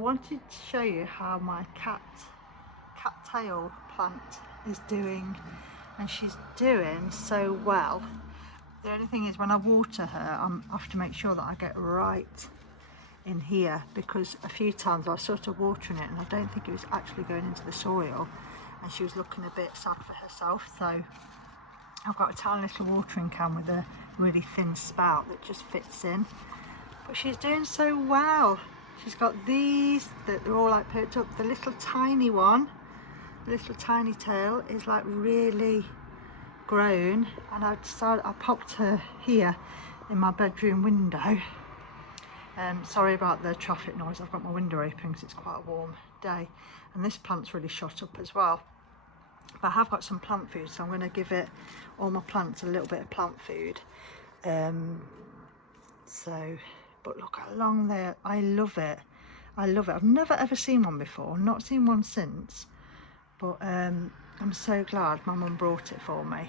wanted to show you how my cattail plant is doing, and she's doing so well. The only thing is, when I water her, I have to make sure that I get right in here, because a few times I was sort of watering it and I don't think it was actually going into the soil, and she was looking a bit sad for herself. So I've got a tiny little watering can with a really thin spout that just fits in, but she's doing so well. She's got these that they're all like perked up. The little tiny one, the little tiny tail is like really grown, and I popped her here in my bedroom window. Sorry about the traffic noise, I've got my window open because it's quite a warm day, and this plant's really shot up as well. But I have got some plant food, so I'm going to give it, all my plants, a little bit of plant food. But look how long there, I love it. I love it. I've never ever seen one before, not seen one since, but I'm so glad my mum brought it for me.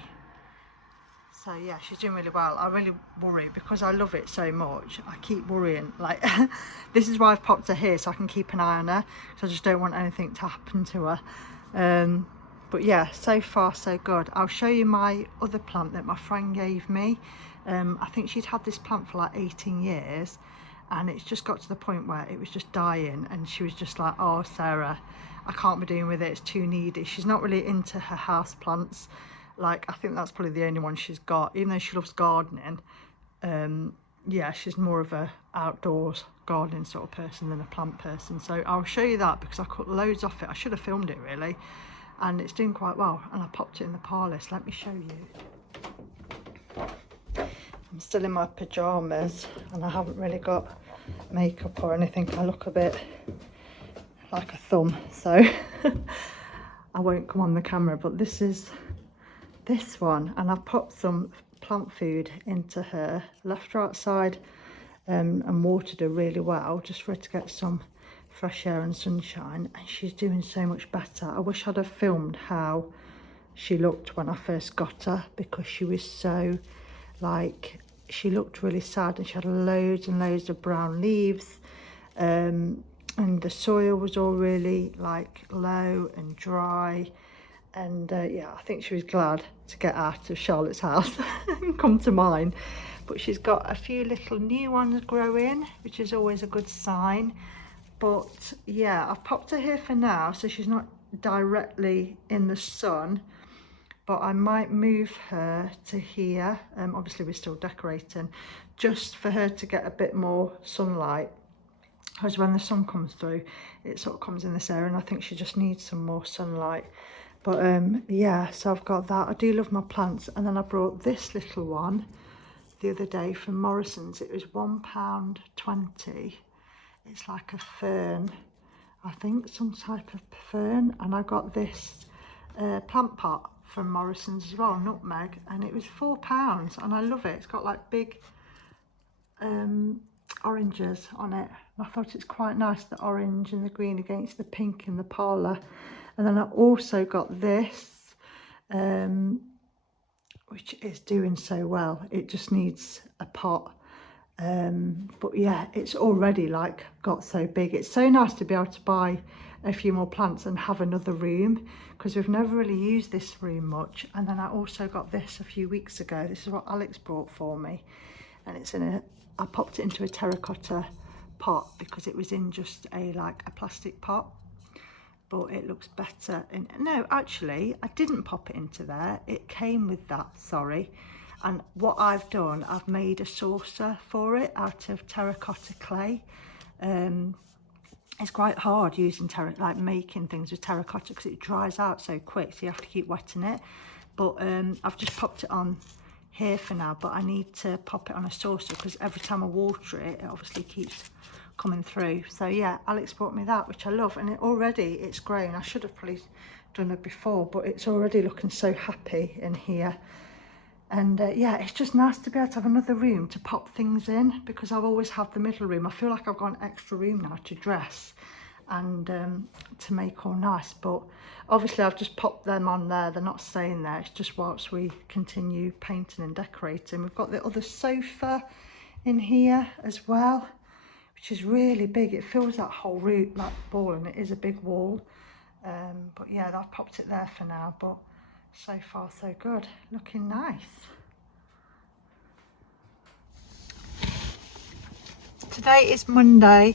So yeah, she's doing really well. I really worry because I love it so much. I keep worrying, like this is why I've popped her here, so I can keep an eye on her, because I just don't want anything to happen to her. But yeah, so far so good. I'll show you my other plant that my friend gave me. I think she'd had this plant for like 18 years, and it's just got to the point where it was just dying, and she was just like, oh Sarah, I can't be doing with it, it's too needy. She's not really into her house plants. Like, I think that's probably the only one she's got, even though she loves gardening. Yeah, she's more of a outdoors gardening sort of person than a plant person. So I'll show you that, because I cut loads off it. I should have filmed it really, and it's doing quite well, and I popped it in the parlour, so let me show you. I'm still in my pyjamas and I haven't really got makeup or anything. I look a bit like a thumb, so I won't come on the camera, but this is this one, and I've popped some plant food into her, left her outside and watered her really well, just for her to get some fresh air and sunshine, and she's doing so much better. I wish I'd have filmed how she looked when I first got her, because she was so, like, she looked really sad, and she had loads and loads of brown leaves, and the soil was all really like low and dry. And yeah, I think she was glad to get out of Charlotte's house and come to mine. But she's got a few little new ones growing, which is always a good sign. But yeah, I've popped her here for now, so she's not directly in the sun, but I might move her to here. Obviously we're still decorating, just for her to get a bit more sunlight, because when the sun comes through, it sort of comes in this area, and I think she just needs some more sunlight. But yeah, so I've got that. I do love my plants. And then I brought this little one the other day from Morrison's. It was £1.20. It's like a fern, I think, some type of fern. And I got this plant pot from Morrison's as well, nutmeg, and it was £4, and I love it. It's got like big oranges on it. I thought it's quite nice, the orange and the green against the pink in the parlour. And then I also got this, which is doing so well. It just needs a pot. But yeah, it's already like got so big. It's so nice to be able to buy a few more plants and have another room, because we've never really used this room much. And then I also got this a few weeks ago. This is what Alex brought for me, and it's in I popped it into a terracotta pot, because it was in just a plastic pot. But it looks better. And no, actually, I didn't pop it into there. It came with that, sorry. And what I've done, I've made a saucer for it out of terracotta clay. It's quite hard using making things with terracotta, because it dries out so quick, so you have to keep wetting it. But I've just popped it on here for now, but I need to pop it on a saucer, because every time I water it, it obviously keeps coming through. So yeah, Alex brought me that, which I love, and it's grown. I should have probably done it before, but it's already looking so happy in here. And yeah, it's just nice to be able to have another room to pop things in, because I've always had the middle room. I feel like I've got an extra room now to dress and to make all nice. But obviously I've just popped them on there. They're not staying there. It's just whilst we continue painting and decorating. We've got the other sofa in here as well, which is really big. It fills that whole root, that ball, and it is a big wall. But yeah, I've popped it there for now, but so far so good. Looking nice. Today is Monday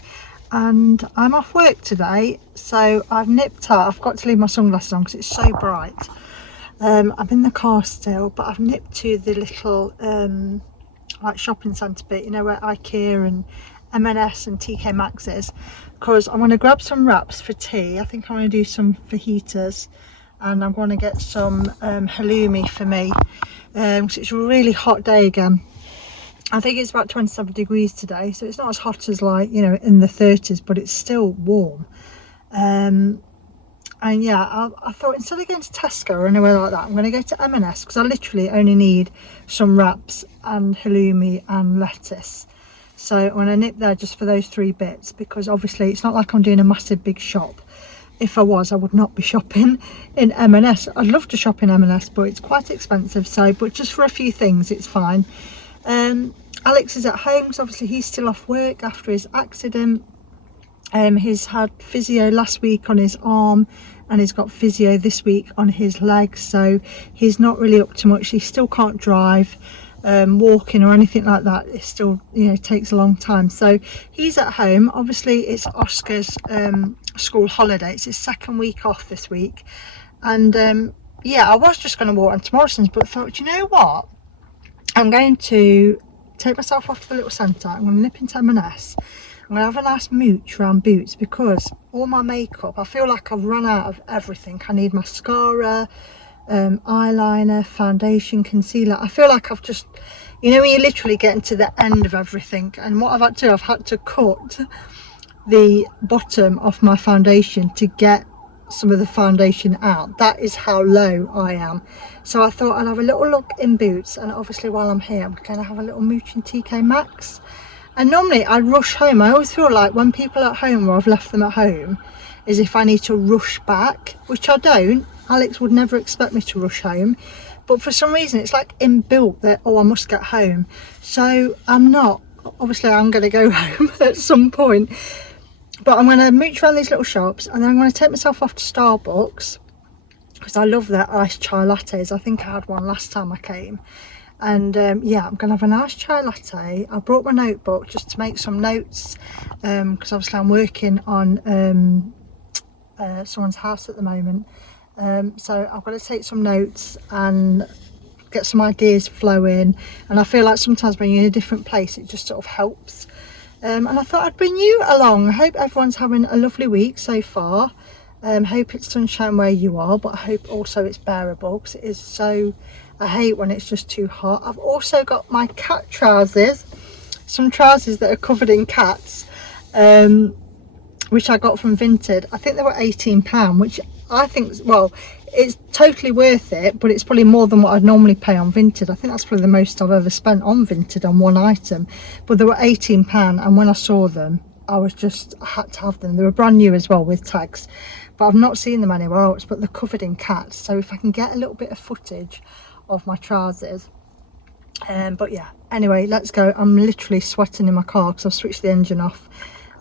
and I'm off work today, so I've nipped out. I've got to leave my sunglasses on because it's so bright. I'm in the car still, but I've nipped to the little like shopping centre bit, you know, where IKEA and M&S and TK Maxx is, because I'm going to grab some wraps for tea. I think I'm going to do some fajitas, and I'm going to get some halloumi for me, because it's a really hot day again. I think it's about 27 degrees today, so it's not as hot as, like, you know, in the 30s, but it's still warm. And yeah, I thought instead of going to Tesco or anywhere like that, I'm going to go to M&S, because I literally only need some wraps and halloumi and lettuce. So I'm going to nip there just for those 3 bits, because obviously it's not like I'm doing a massive big shop. If I was, I would not be shopping in M&S. I'd love to shop in M&S, but it's quite expensive. So, but just for a few things, it's fine. Alex is at home because obviously he's still off work after his accident. He's had physio last week on his arm, and he's got physio this week on his legs, so he's not really up to much. He still can't drive, walking or anything like that. It still, you know, takes a long time. So he's at home. Obviously it's Oscar's school holiday. It's his 2nd week off this week, and yeah, I was just going to walk on to Morrison's, but thought, do you know what, I'm going to take myself off to the little centre. I'm going to nip into M&S. I'm going to have a nice mooch around Boots, because all my makeup, I feel like I've run out of everything. I need mascara, eyeliner, foundation, concealer. I feel like I've just, you know, when you're literally getting to the end of everything. And what I've had to do, I've had to cut the bottom of my foundation to get some of the foundation out. That is how low I am. So I thought I'd have a little look in Boots, and obviously while I'm here I'm going to have a little mooch in TK Maxx. And normally I rush home. I always feel like when people are at home, or I've left them at home, is if I need to rush back, which I don't. Alex would never expect me to rush home, but for some reason it's like inbuilt that, oh, I must get home. So I'm not. Obviously I'm going to go home at some point, but I'm going to mooch around these little shops, and then I'm going to take myself off to Starbucks, because I love their iced chai lattes. I think I had one last time I came. And yeah, I'm going to have a nice chai latte. I brought my notebook just to make some notes, because obviously I'm working on someone's house at the moment. So I've got to take some notes and get some ideas flowing. And I feel like sometimes when you're in a different place, it just sort of helps. And I thought I'd bring you along. I hope everyone's having a lovely week so far. Hope it's sunshine where you are, but I hope also it's bearable, because it is so, I hate when it's just too hot. I've also got my cat trousers, some trousers that are covered in cats, which I got from Vinted. I think they were £18, which I think, well, it's totally worth it, but it's probably more than what I'd normally pay on Vinted. I think that's probably the most I've ever spent on Vinted on one item, but they were £18, and when I saw them, I had to have them. They were brand new as well with tags, but I've not seen them anywhere else, but they're covered in cats. So if I can get a little bit of footage of my trousers. But yeah, anyway, let's go. I'm literally sweating in my car because I've switched the engine off.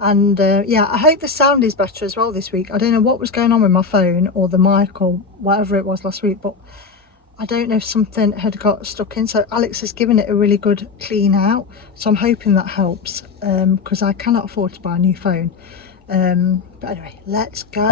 And yeah, I hope the sound is better as well this week. I don't know what was going on with my phone or the mic or whatever it was last week, but I don't know if something had got stuck in. So Alex has given it a really good clean out, so I'm hoping that helps, because I cannot afford to buy a new phone. But anyway, let's go.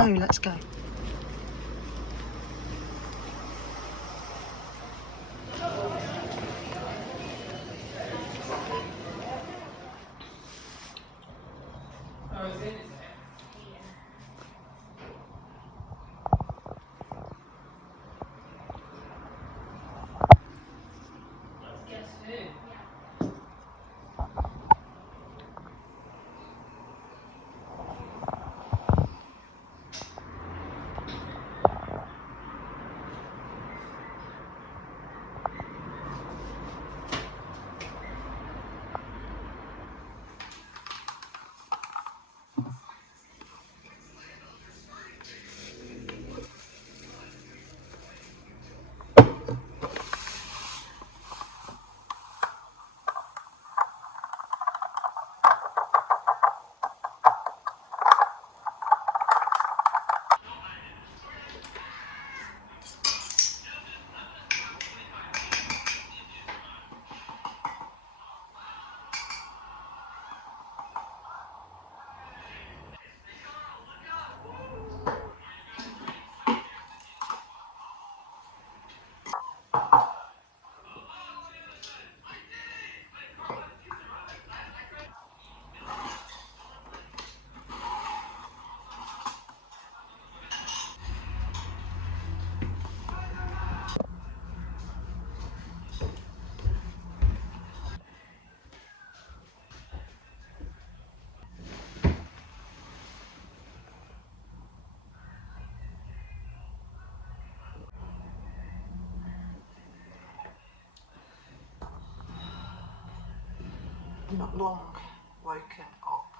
not long woken up.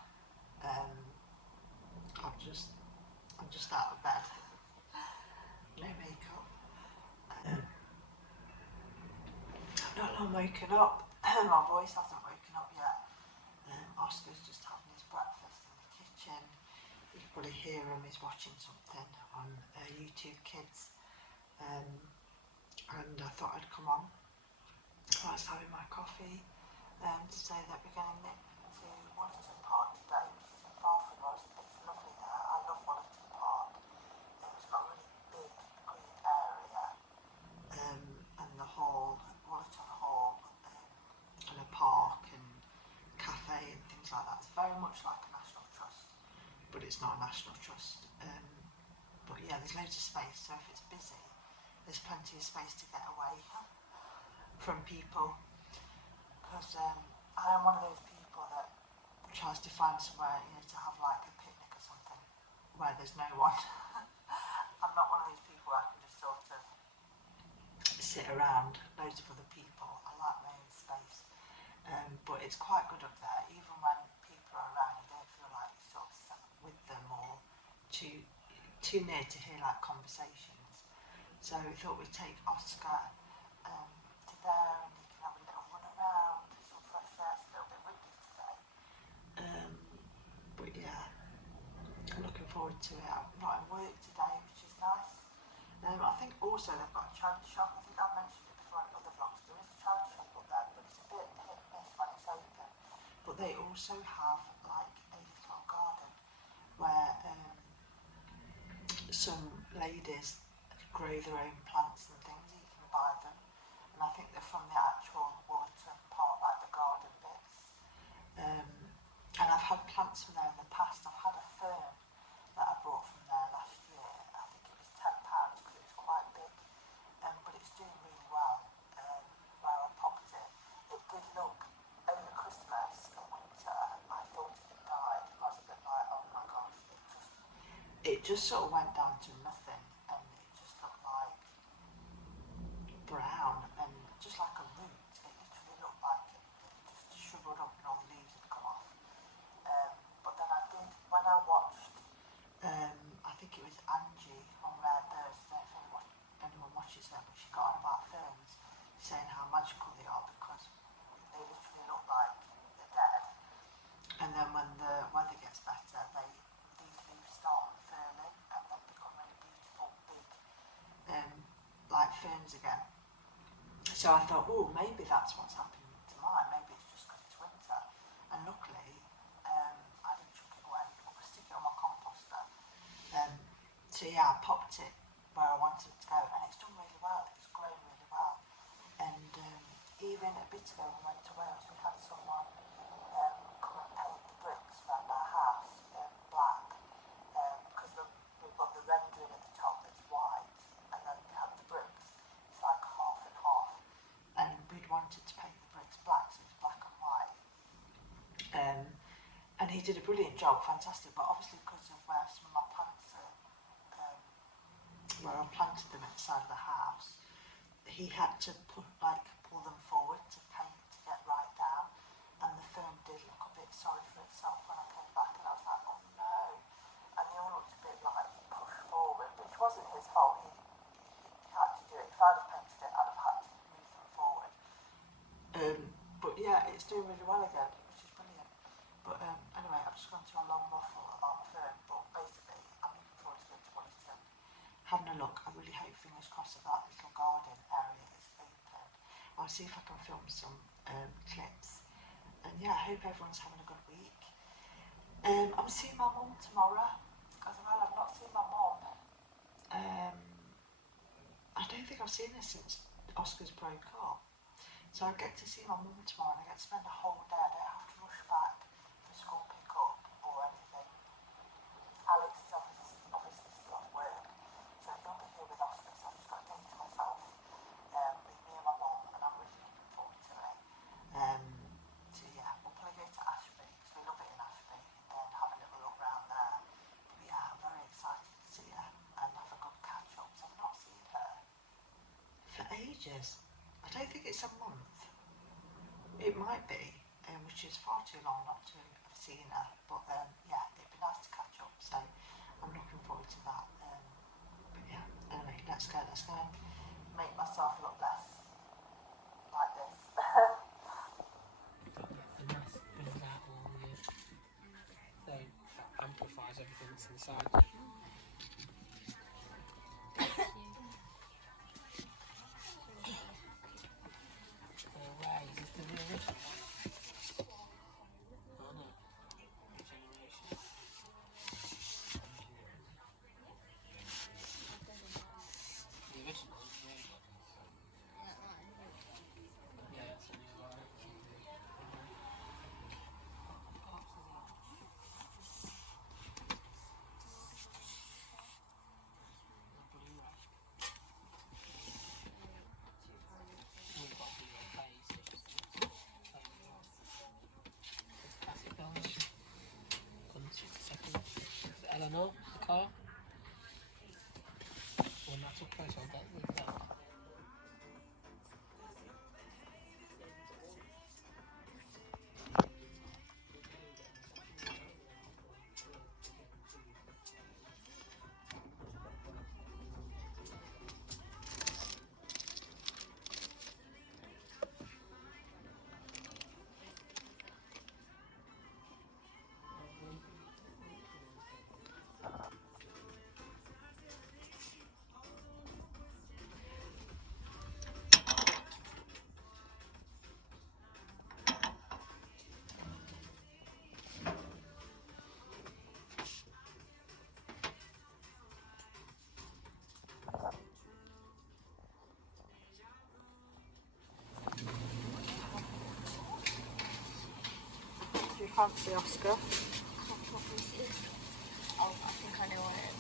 I'm just out of bed. No makeup. I've not long woken up. My voice hasn't woken up yet. Oscar's just having his breakfast in the kitchen. You can probably hear him, he's watching something on YouTube Kids. And I thought I'd come on whilst having my coffee to say that we're going to Wellington Park today, which isn't far from us. It's lovely there. I love Wellington Park. It's got a really big green area, and the hall, Wellington Hall, and a park and cafe and things like that. It's very much like a National Trust, but it's not a National Trust. But yeah, there's loads of space, so if it's busy, there's plenty of space to get away from people. Because I am one of those people that tries to find somewhere, to have like a picnic or something where there's no one. I'm not one of those people where I can just sort of sit around loads of other people. I like my own space. But it's quite good up there, even when people are around, you don't feel like you're sort of sat with them or too near to hear like conversations. So we thought we'd take Oscar to there, and he can have a little run around, some fresh air. It's a little bit windy today. But yeah, I'm looking forward to it. I'm not in work today, which is nice. I think also they've got a charity shop. I think I've mentioned it before in other vlogs. There is a charity shop up there, but it's a bit hit and miss when it's open. But they also have like a little garden where some ladies grow their own plants and things. You can buy them, and I think they're from the actual Wellington Park, like the garden bits. And I've had plants from there in the past. I've had a fern that I brought from there last year. I think it was £10 because it was quite big, but it's doing really well. Where I popped it, it did look over Christmas and winter. I thought it had died. I was a bit like, oh my gosh, it just sort of went down to nothing, and it just looked like brown and just like a root. It literally looked like it just shriveled up and all the leaves had come off. But then I did, when I watched, I think it was Angie on Rare Birds, I don't know if anyone watches them, but she got on about ferns, saying how magical they are because they literally look like they're dead. And then when the weather gets better, these leaves start unfurling and then become really beautiful, big, like ferns again. So I thought, oh, maybe that's what's happening to mine. Maybe it's just because it's winter. And luckily, I didn't chuck it away. I was sticking it on my composter. So yeah, I popped it where I wanted it to go, and it's done really well. It's grown really well. And even a bit ago when we went to Wales, we had someone come and paint the bricks around our house black, because we've got the rendering at the top that's white, and then we have the bricks. It's like half and half, and we'd wanted to paint the bricks black, so it's black and white. And he did a brilliant job, fantastic. But obviously, because of where some of my plants are, where I planted them at the side of the house, he had to pull them forward to paint to get right down, and the fern did look a bit sorry for itself when I came back, and I was like, oh no. And they all looked a bit like pushed forward, which wasn't his fault. He had to do it. If I'd have painted it, I'd have had to move them forward. But yeah, it's doing really well again, which is brilliant. But anyway, I've just gone to a long waffle about the fern, but basically I'm looking forward to going to Wellington, having a look. I really hope, fingers crossed, that little garden area is open. I'll see if I can film some clips. And yeah, I hope everyone's having a good week. I'm seeing my mum tomorrow as well. I've not seen my mum. I don't think I've seen her since Oscar's broke up. So I get to see my mum tomorrow, and I get to spend a whole day. I don't have to rush back for school pick up or anything. Alex is obviously still at work, so he'll be here with Oscar, so I've just got a day to myself with me and my mum, and I'm really looking forward to it. So yeah, we'll probably go to Ashby, because we love it in Ashby, and have a little look around there. But yeah, I'm very excited to see her and have a good catch up, because I've not seen her for ages. I don't think it's a month. It might be. which is far too long not to have seen her. But yeah, it'd be nice to catch up. So I'm looking forward to that. But yeah, anyway, let's go and make myself look less like this. And that brings out all your, so that amplifies everything that's inside you. No way, is this the original? Oh no, generation. The original is really good. Yeah, it's a new one. Eleanor, the car. When that took place, I'll get with that. Do you fancy Oscar? Oh, I think I know what it is.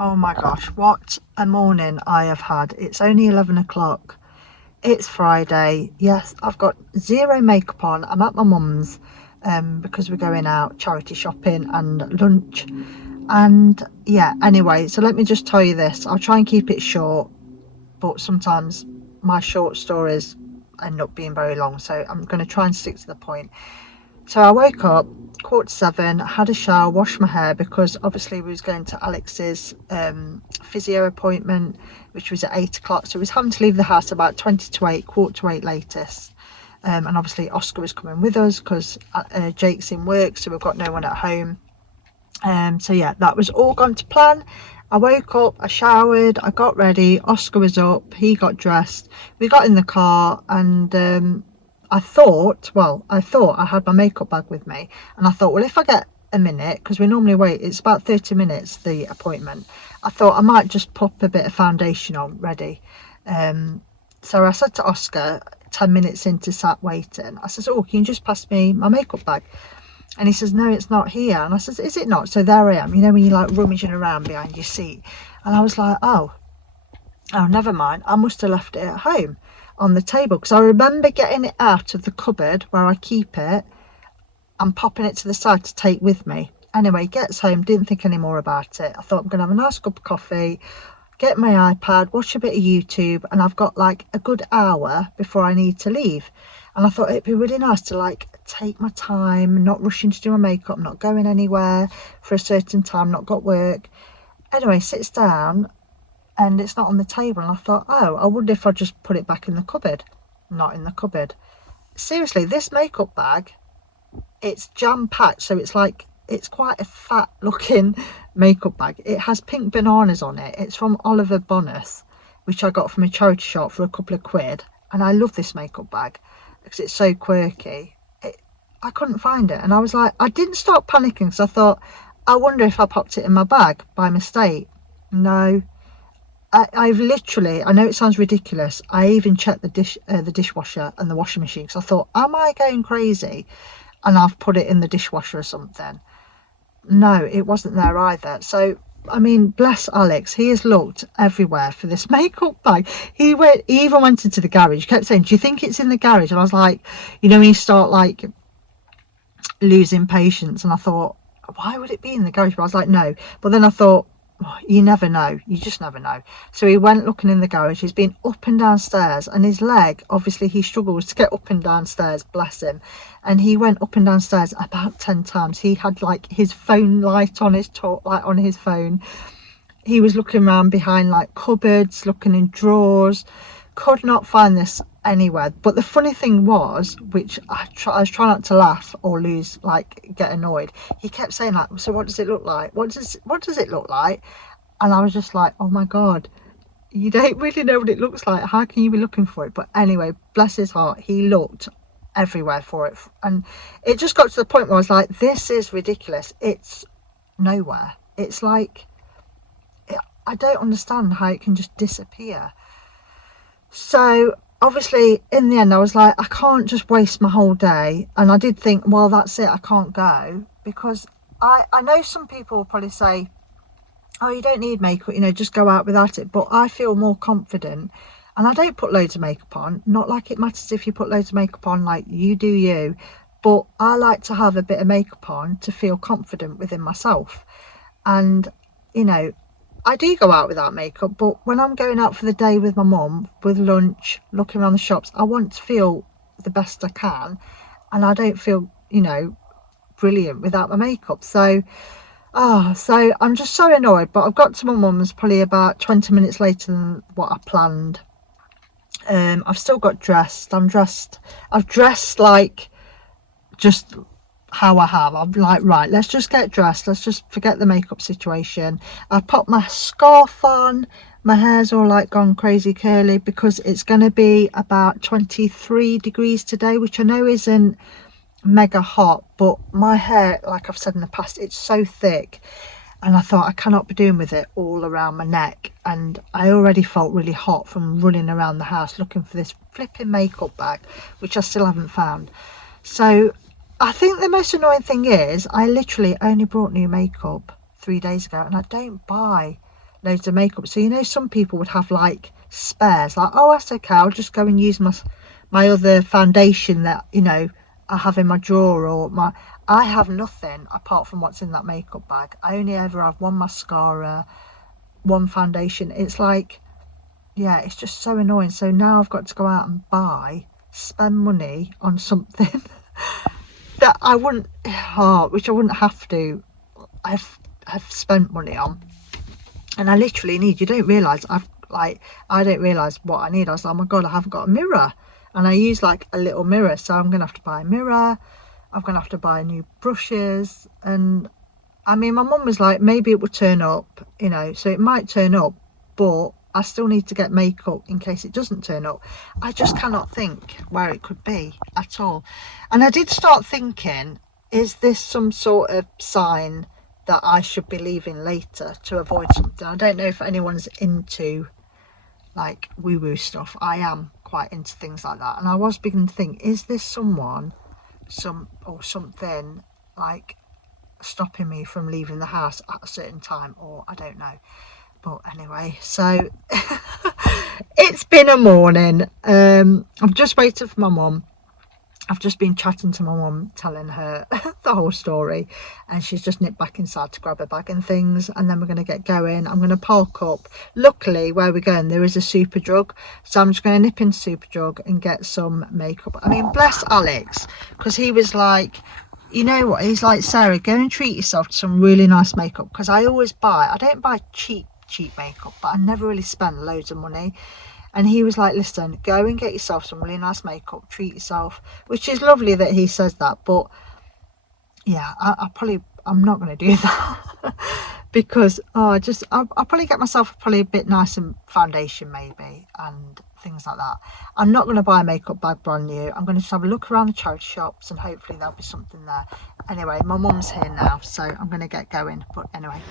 Oh my gosh, what a morning I have had. It's only 11 o'clock. It's Friday. Yes, I've got zero makeup on. I'm at my mum's because we're going out charity shopping and lunch. And yeah, anyway, so let me just tell you this. I'll try and keep it short, but sometimes my short stories end up being very long. So I'm going to try and stick to the point. So I woke up 7:15, had a shower, washed my hair because obviously we was going to Alex's physio appointment, which was at 8 o'clock. So we was having to leave the house about 20 to 8, 8:15 latest. And obviously Oscar was coming with us because Jake's in work, so we've got no one at home. So yeah, that was all gone to plan. I woke up, I showered, I got ready, Oscar was up, he got dressed, we got in the car, and I thought I had my makeup bag with me, and I thought, well, if I get a minute, because we normally wait, it's about 30 minutes, the appointment, I thought I might just pop a bit of foundation on ready. So I said to Oscar, 10 minutes into sat waiting, I says, oh, can you just pass me my makeup bag? And he says, no, it's not here. And I says, is it not? So there I am, you know, when you're like rummaging around behind your seat. And I was like, oh, never mind. I must have left it at home on the table, because I remember getting it out of the cupboard where I keep it and popping it to the side to take with me. Anyway, gets home, didn't think any more about it. I thought I'm going to have a nice cup of coffee, get my iPad, watch a bit of YouTube, and I've got like a good hour before I need to leave. And I thought it'd be really nice to like take my time, not rushing to do my makeup, not going anywhere for a certain time, not got work. Anyway, sits down and it's not on the table, and I thought, oh, I wonder if I just put it back in the cupboard. Not in the cupboard. Seriously, this makeup bag, it's jam packed, so it's like, it's quite a fat looking makeup bag. It has pink bananas on it. It's from Oliver Bonas, which I got from a charity shop for a couple of quid, and I love this makeup bag because it's so quirky. I couldn't find it, and I was like, I didn't start panicking because I thought, I wonder if I popped it in my bag by mistake. No, I've literally, I know it sounds ridiculous, I even checked the dishwasher and the washing machine because I thought, am I going crazy and I've put it in the dishwasher or something? No, it wasn't there either. So I mean, bless Alex, he has looked everywhere for this makeup bag. He even went into the garage, kept saying, do you think it's in the garage? And I was like, you know, when you start like losing patience, and I thought, why would it be in the garage? But I was like, no. But then I thought, oh, you never know, you just never know. So he went looking in the garage. He's been up and downstairs, and his leg, obviously he struggles to get up and downstairs, bless him, and he went up and downstairs about 10 times. He had like his phone light on, his light on his phone. He was looking around behind like cupboards, looking in drawers, could not find this anywhere. But the funny thing was, which I was trying not to laugh or lose, like get annoyed, he kept saying like, so what does it look like, what does it look like? And I was just like, oh my god, you don't really know what it looks like, how can you be looking for it? But anyway, bless his heart, he looked everywhere for it, and it just got to the point where I was like, this is ridiculous, it's nowhere. It's like, I don't understand how it can just disappear. So obviously in the end I was like, I can't just waste my whole day. And I did think, well, that's it, I can't go, because I know some people will probably say, oh, you don't need makeup, you know, just go out without it. But I feel more confident, and I don't put loads of makeup on, not like it matters if you put loads of makeup on, like you do you, but I like to have a bit of makeup on to feel confident within myself. And you know, I do go out without makeup, but when I'm going out for the day with my mum, with lunch, looking around the shops, I want to feel the best I can, and I don't feel, you know, brilliant without my makeup. So so I'm just so annoyed. But I've got to my mum's probably about 20 minutes later than what I planned. I've still got dressed. I've dressed like just how I have. I'm like, right, let's just get dressed, let's just forget the makeup situation. I put my scarf on, my hair's all like gone crazy curly because it's going to be about 23 degrees today, which I know isn't mega hot, but my hair, like I've said in the past, it's so thick, and I thought I cannot be doing with it all around my neck, and I already felt really hot from running around the house looking for this flipping makeup bag, which I still haven't found. So I think the most annoying thing is I literally only brought new makeup 3 days ago, and I don't buy loads of makeup. So you know, some people would have like spares, like, oh, that's okay, I'll just go and use my other foundation that, you know, I have in my drawer, or my, I have nothing apart from what's in that makeup bag. I only ever have one mascara, one foundation. It's like, yeah, it's just so annoying. So now I've got to go out and spend money on something that I wouldn't, which I wouldn't have to have spent money on. And I literally need, you don't realise, I don't realise what I need. I was like, oh my God, I haven't got a mirror. And I use like a little mirror, so I'm going to have to buy a mirror. I'm going to have to buy new brushes. And I mean, my mum was like, maybe it will turn up, you know, so it might turn up, but I still need to get makeup in case it doesn't turn up. I just cannot think where it could be at all. And I did start thinking, is this some sort of sign that I should be leaving later to avoid something? I don't know if anyone's into like woo-woo stuff. I am quite into things like that. And I was beginning to think, is this something like stopping me from leaving the house at a certain time, or I don't know. But anyway, so it's been a morning. I've just waited for my mum. I've just been chatting to my mum, telling her the whole story, and she's just nipped back inside to grab a bag and things, and then we're going to get going. I'm going to park up. Luckily, where we're going, there is a Superdrug, so I'm just going to nip into Superdrug and get some makeup. I mean, bless Alex, because he was like, you know what, he's like, Sarah, go and treat yourself to some really nice makeup, because I don't buy cheap makeup, but I never really spend loads of money. And he was like, listen, go and get yourself some really nice makeup, treat yourself, which is lovely that he says that. But yeah, I'm not going to do that because I'll probably get myself probably a bit nicer foundation maybe and things like that. I'm not going to buy a makeup bag brand new. I'm going to just have a look around the charity shops and hopefully there'll be something there. Anyway, my mum's here now, so I'm going to get going. But anyway.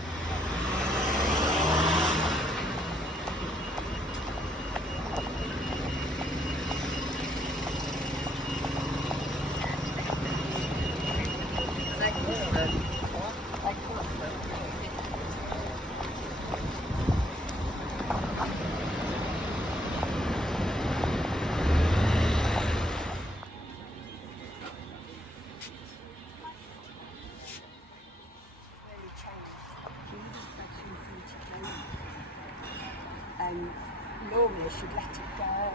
Normally she'd let it go.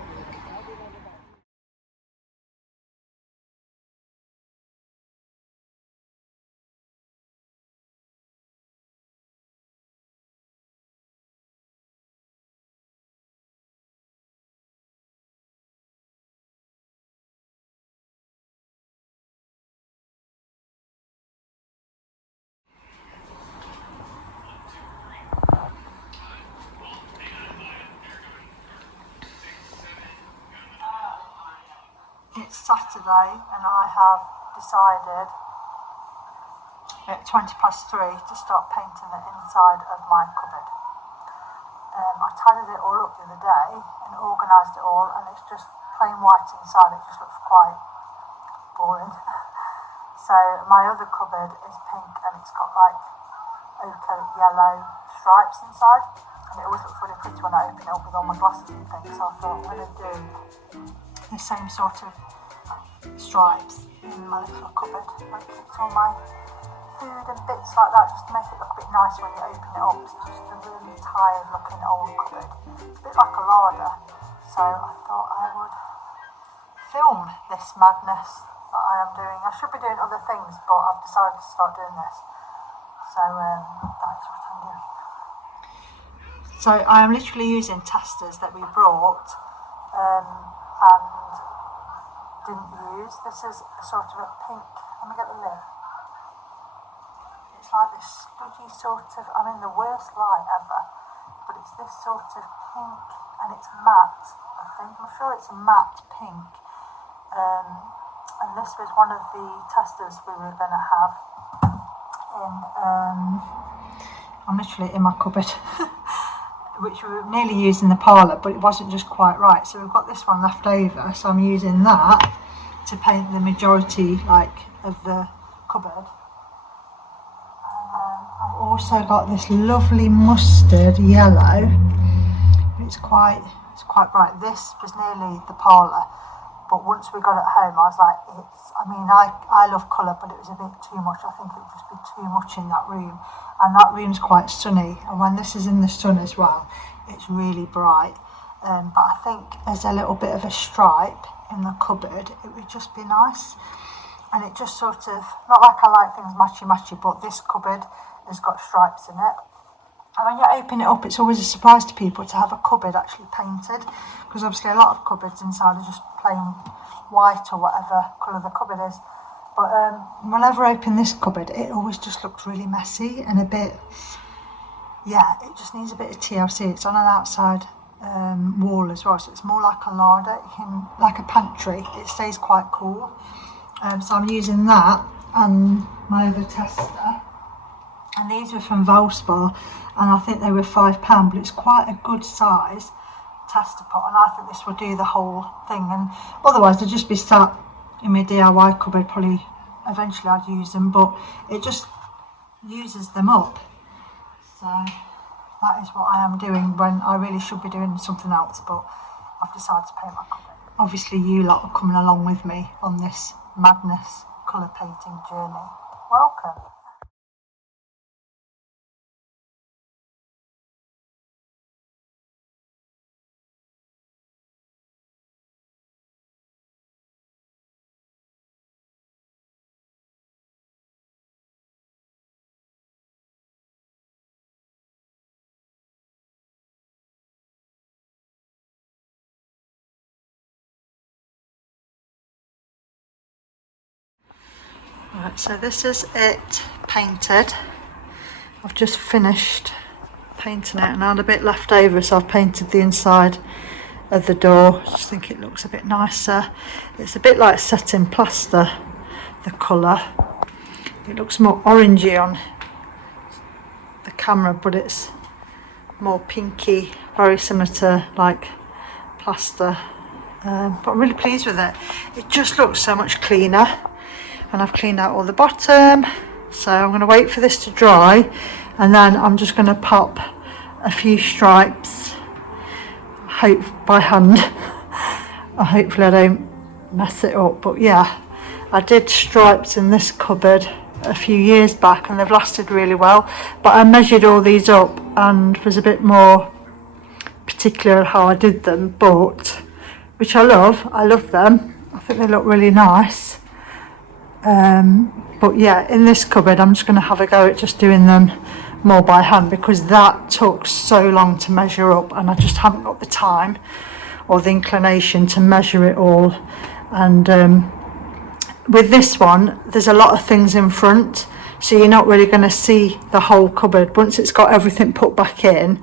It's Saturday and I have decided at 3:20 to start painting the inside of my cupboard. I tidied it all up the other day and organised it all, and it's just plain white inside. It just looks quite boring. So my other cupboard is pink and it's got like ochre yellow stripes inside, and it always looks really pretty when I open it up with all my glasses and things. So I thought I'm going to do the same sort of stripes in my little cupboard, like keeps all my food and bits like that, just to make it look a bit nice when you open it up. It's just a really tired looking old cupboard. It's a bit like a larder. So I thought I would film this madness that I am doing. I should be doing other things, but I've decided to start doing this. So that's what I'm doing. So I am literally using testers that we brought and didn't use. This is a sort of a pink. Let me get the lid. It's like this sludgy sort of, I'm in the worst light ever, but it's this sort of pink and it's matte, I think. I'm sure it's a matte pink. And this was one of the testers we were going to have in, I'm literally in my cupboard, which we were nearly used in the parlour, but it wasn't just quite right. So we've got this one left over, so I'm using that to paint the majority like of the cupboard. I've also got this lovely mustard yellow. It's quite bright. This was nearly the parlour, but once we got it home, I was like, I love colour, but it was a bit too much. I think it would just be too much in that room, and that room's quite sunny, and when this is in the sun as well, it's really bright. But I think as a little bit of a stripe in the cupboard, it would just be nice. And it just sort of, not like I like things matchy, but this cupboard has got stripes in it. And when you open it up, it's always a surprise to people to have a cupboard actually painted, because obviously a lot of cupboards inside are just plain white or whatever colour the cupboard is. But whenever I open this cupboard, it always just looks really messy and a bit, yeah, it just needs a bit of TLC. It's on an outside wall as well, so it's more like a larder, like a pantry. It stays quite cool. So I'm using that and my other tester, and these were from Valspar, and I think they were £5, but it's quite a good size tester pot, and I think this will do the whole thing. And otherwise they'll just be sat in my DIY cupboard. Probably eventually I'd use them, but it just uses them up. So that is what I am doing when I really should be doing something else, but I've decided to paint my cupboard. Obviously you lot are coming along with me on this madness colour painting journey. Welcome. Right, so this is it painted. I've just finished painting it and I had a bit left over, so I've painted the inside of the door. I just think it looks a bit nicer. It's a bit like setting plaster, the colour. It looks more orangey on the camera, but it's more pinky, very similar to like plaster. But I'm really pleased with it. It just looks so much cleaner. And I've cleaned out all the bottom, so I'm going to wait for this to dry, and then I'm just going to pop a few stripes, hope by hand. Hopefully I don't mess it up, but yeah, I did stripes in this cupboard a few years back and they've lasted really well, but I measured all these up and was a bit more particular how I did them, but which I love them. I think they look really nice. But yeah, in this cupboard I'm just going to have a go at just doing them more by hand, because that took so long to measure up and I just haven't got the time or the inclination to measure it all. And with this one there's a lot of things in front, so you're not really going to see the whole cupboard. Once it's got everything put back in,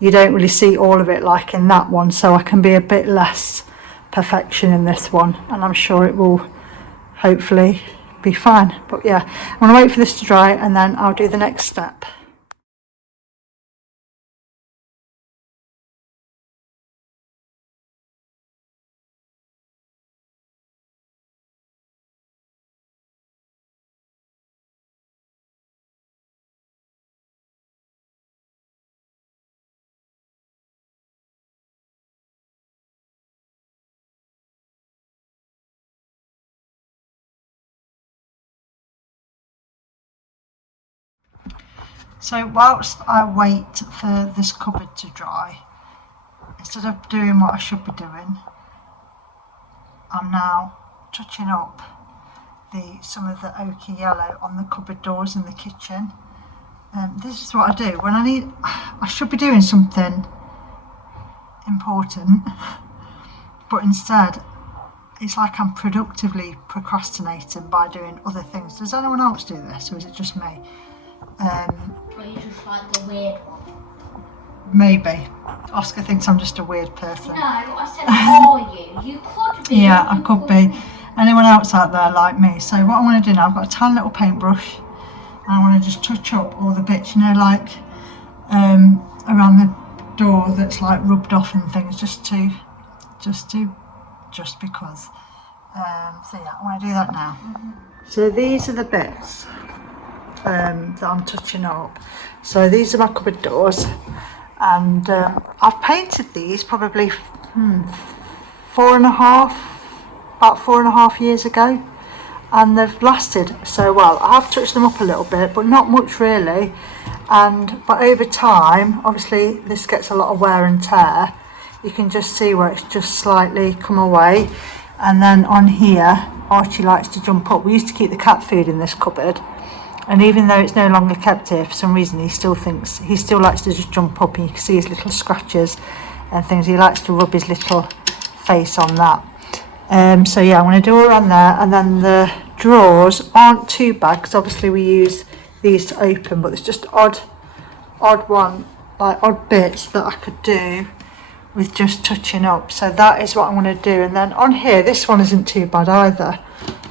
you don't really see all of it like in that one, so I can be a bit less perfection in this one, and I'm sure it will hopefully be fine. But yeah, I'm going to wait for this to dry and then I'll do the next step. So whilst I wait for this cupboard to dry, instead of doing what I should be doing, I'm now touching up some of the ochre yellow on the cupboard doors in the kitchen. This is what I do when I should be doing something important, but instead it's like I'm productively procrastinating by doing other things. Does anyone else do this, or is it just me? Or you just like the weird one? Maybe. Oscar thinks I'm just a weird person. No, I said, are you? You could be. Yeah, I could be. Anyone else out there like me? So what I'm going to do now, I've got a tiny little paintbrush, and I want to just touch up all the bits, you know, like around the door that's like rubbed off and things, just because. So yeah, I want to do that now. So these are the bits that I'm touching up. So these are my cupboard doors, and I've painted these probably about 4.5 years ago, and they've lasted so well. I have touched them up a little bit, but not much really. But over time, obviously this gets a lot of wear and tear. You can just see where it's just slightly come away. And then on here, Archie likes to jump up. We used to keep the cat food in this cupboard, and even though it's no longer kept here, for some reason he still likes to just jump up, and you can see his little scratches and things. He likes to rub his little face on that. So yeah, I'm going to do all around there. And then the drawers aren't too bad, because obviously we use these to open, but there's just odd bits that I could do with just touching up. So that is what I'm going to do. And then on here, this one isn't too bad either,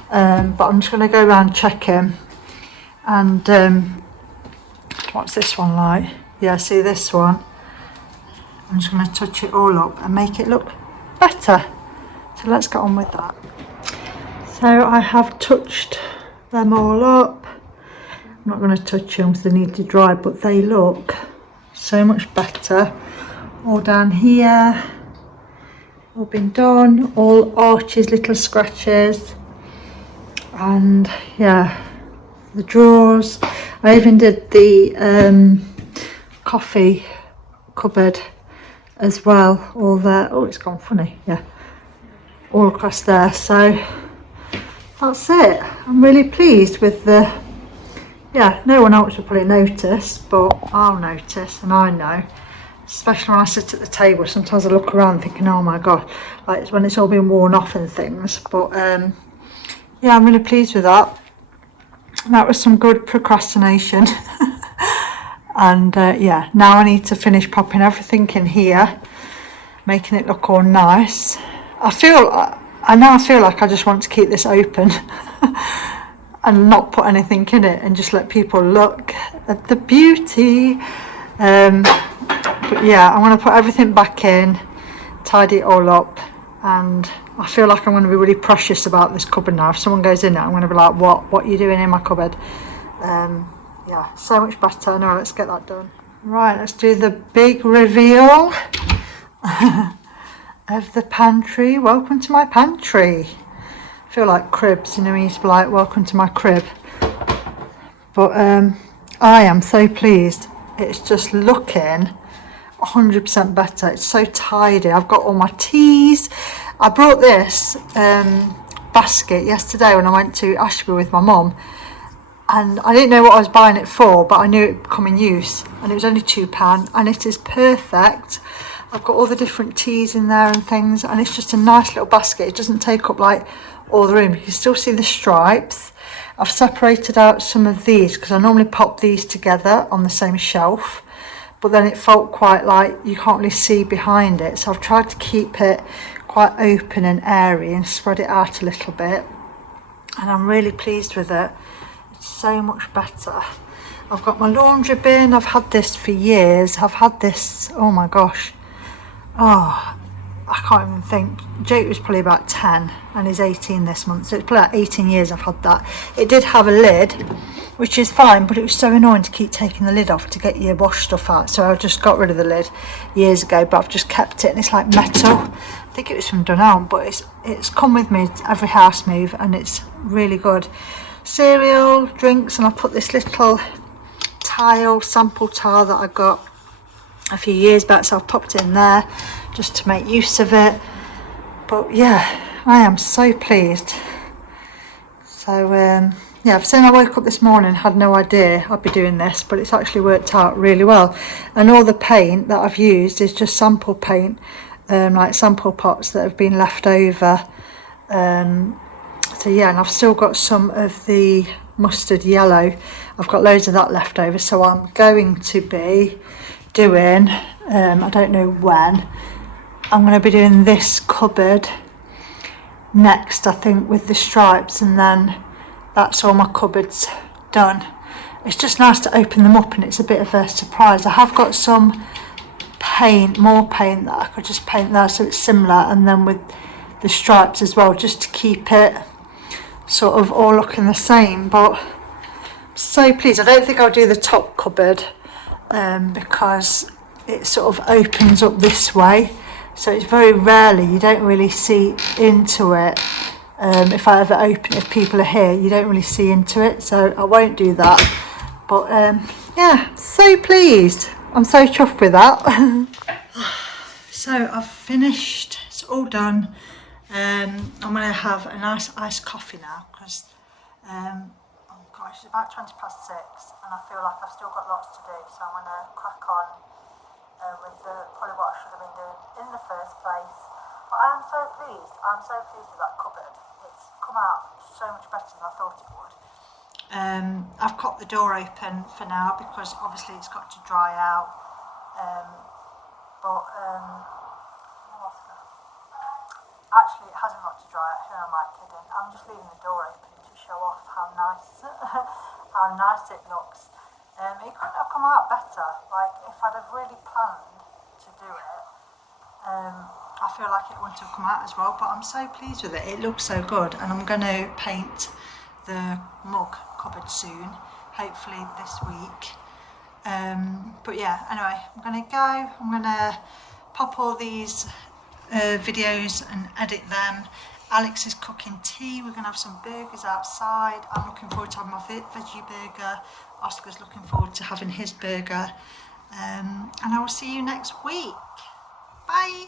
but I'm just going to go around checking. And what's this one like? Yeah, see this one, I'm just going to touch it all up and make it look better. So let's get on with that. So I have touched them all up. I'm not going to touch them because they need to dry, but they look so much better. All down here, all been done. All Archie's little scratches, and yeah, the drawers. I even did the coffee cupboard as well. All there. Oh, it's gone funny. Yeah, all across there. So that's it. I'm really pleased with the. Yeah, no one else will probably notice, but I'll notice, and I know. Especially when I sit at the table, sometimes I look around thinking, oh my god, like when it's all been worn off and things. But yeah, I'm really pleased with that. That was some good procrastination. And yeah, now I need to finish popping everything in here, making it look all nice. I now feel like I just want to keep this open and not put anything in it, and just let people look at the beauty. But yeah, I'm going to put everything back in, tidy it all up, and I feel like I'm going to be really precious about this cupboard now. If someone goes in it, I'm going to be like, what are you doing in my cupboard? Yeah, so much better. Now let's get that done. Right, let's do the big reveal of the pantry. Welcome to my pantry. I feel like Cribs, you know, we used to be like, welcome to my crib. But I am so pleased. It's just looking 100% better. It's so tidy. I've got all my teas. I brought this basket yesterday when I went to Ashby with my mum, and I didn't know what I was buying it for, but I knew it would come in use, and it was only £2, and it is perfect. I've got all the different teas in there and things, and it's just a nice little basket. It doesn't take up like all the room. You can still see the stripes. I've separated out some of these because I normally pop these together on the same shelf, but then it felt quite like you can't really see behind it, so I've tried to keep it quite open and airy and spread it out a little bit, and I'm really pleased with it. It's so much better. I've got my laundry bin. I've had this for years. I've had this, oh my gosh, oh, I can't even think. Jake was probably about 10 and he's 18 this month, so it's probably like 18 years I've had that. It did have a lid, which is fine, but it was so annoying to keep taking the lid off to get your wash stuff out, so I just got rid of the lid years ago, but I've just kept it, and it's like metal. I think it was from Dunelm, but it's come with me to every house move, and it's really good. Cereal, drinks, and I put this little sample tile that I got a few years back, so I've popped it in there just to make use of it. But yeah, I am so pleased. So yeah, saying I woke up this morning, had no idea I'd be doing this, but it's actually worked out really well. And all the paint that I've used is just sample paint, like sample pots that have been left over. So yeah, and I've still got some of the mustard yellow. I've got loads of that left over, so I'm going to be doing, I don't know when, I'm going to be doing this cupboard next, I think, with the stripes, and then that's all my cupboards done. It's just nice to open them up, and it's a bit of a surprise. I have got some paint, more paint that I could just paint there so it's similar, and then with the stripes as well, just to keep it sort of all looking the same. But so pleased. I don't think I'll do the top cupboard because it sort of opens up this way, so it's very rarely, you don't really see into it. If I ever open it, if people are here, you don't really see into it, so I won't do that. But yeah, so pleased. I'm so chuffed with that. So I've finished, it's all done. I'm going to have a nice iced coffee now because oh gosh, it's about 20 past 6 and I feel like I've still got lots to do, so I'm going to crack on with probably what I should have been doing in the first place. But I am so pleased. I'm so pleased with that cupboard. It's come out so much better than I thought it would. I've got the door open for now because obviously it's got to dry out. Actually, it hasn't got to dry out. Who am I kidding? I'm just leaving the door open to show off how nice, how nice it looks. It couldn't have come out better. Like if I'd have really planned to do it, I feel like it wouldn't have come out as well. But I'm so pleased with it. It looks so good, and I'm going to paint the mug cupboard soon. Hopefully this week. But yeah, anyway, I'm going to go. I'm going to pop all these videos and edit them. Alex is cooking tea. We're going to have some burgers outside. I'm looking forward to having my veggie burger. Oscar's looking forward to having his burger. And I will see you next week. Bye.